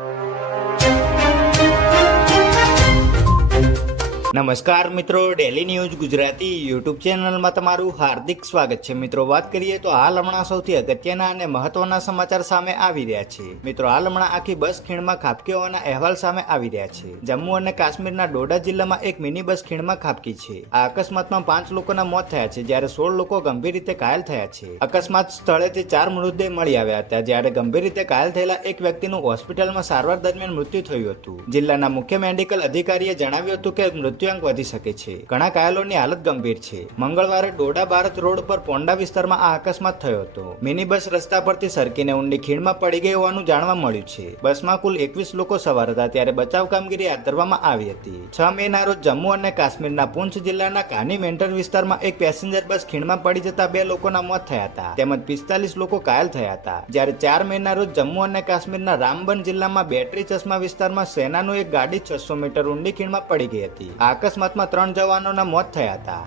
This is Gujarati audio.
you. નમસ્કાર મિત્રો ડેલી ન્યૂઝ ગુજરાતી યુટ્યુબ ચેનલમાં તમારું હાર્દિક સ્વાગત છે. મિત્રો, વાત કરીએ તો હાલ હમણાં સૌથી અગત્યના અને મહત્વના સમાચાર સામે આવી રહ્યા છે. મિત્રો, હાલ હમણાં આખી બસ ખીણમાં ખાબકી હોવાના અહેવાલ સામે આવી રહ્યા છે. જમ્મુ અને કાશ્મીરના ડોડા જિલ્લામાં એક મિની બસ ખીણમાં ખાબકી છે. આ અકસ્માતમાં પાંચ લોકોના મોત થયા છે, જ્યારે સોળ લોકો ગંભીર રીતે ઘાયલ થયા છે. અકસ્માત સ્થળેથી ચાર મૃતદેહ મળી આવ્યા હતા, જ્યારે ગંભીર રીતે ઘાયલ થયેલા એક વ્યક્તિનું હોસ્પિટલમાં સારવાર દરમિયાન મૃત્યુ થયું હતું. જિલ્લાના મુખ્ય મેડિકલ અધિકારીએ જણાવ્યું હતું કે મૃત્યુઆંક વધી શકે છે. ઘણા ઘાયલોની હાલત ગંભીર છે. મંગળવારે ડોડા ભારત રોડ પર પોંડા વિસ્તારમાં આ અકસ્માત થયો હતો. મિની બસ રસ્તા પરથી સરકીને ઊંડી ખીણમાં પડી ગઈ હોવાનું જાણવા મળ્યું છે. બસમાં કુલ એકવીસ લોકો સવાર હતા ત્યારે બચાવ કામગીરી હાથ ધરવામાં આવી હતી. છ મેના રોજ જમ્મુ અને કાશ્મીરના પૂંછ જિલ્લાના કાની મેન્ટર વિસ્તારમાં એક પેસેન્જર બસ ખીણમાં પડી જતા બે લોકોના મોત થયા હતા. તેમજ પિસ્તાલીસ લોકો ઘાયલ થયા હતા. જ્યારે ચાર મેના રોજ જમ્મુ અને કાશ્મીરના રામબન જિલ્લામાં બેટરી ચશ્મા વિસ્તારમાં સેનાનું એક ગાડી છસો મીટર ઊંડી ખીણમાં પડી ગઈ હતી. આ અકસ્માતમાં ત્રણ જવાનોના મોત થયા હતા.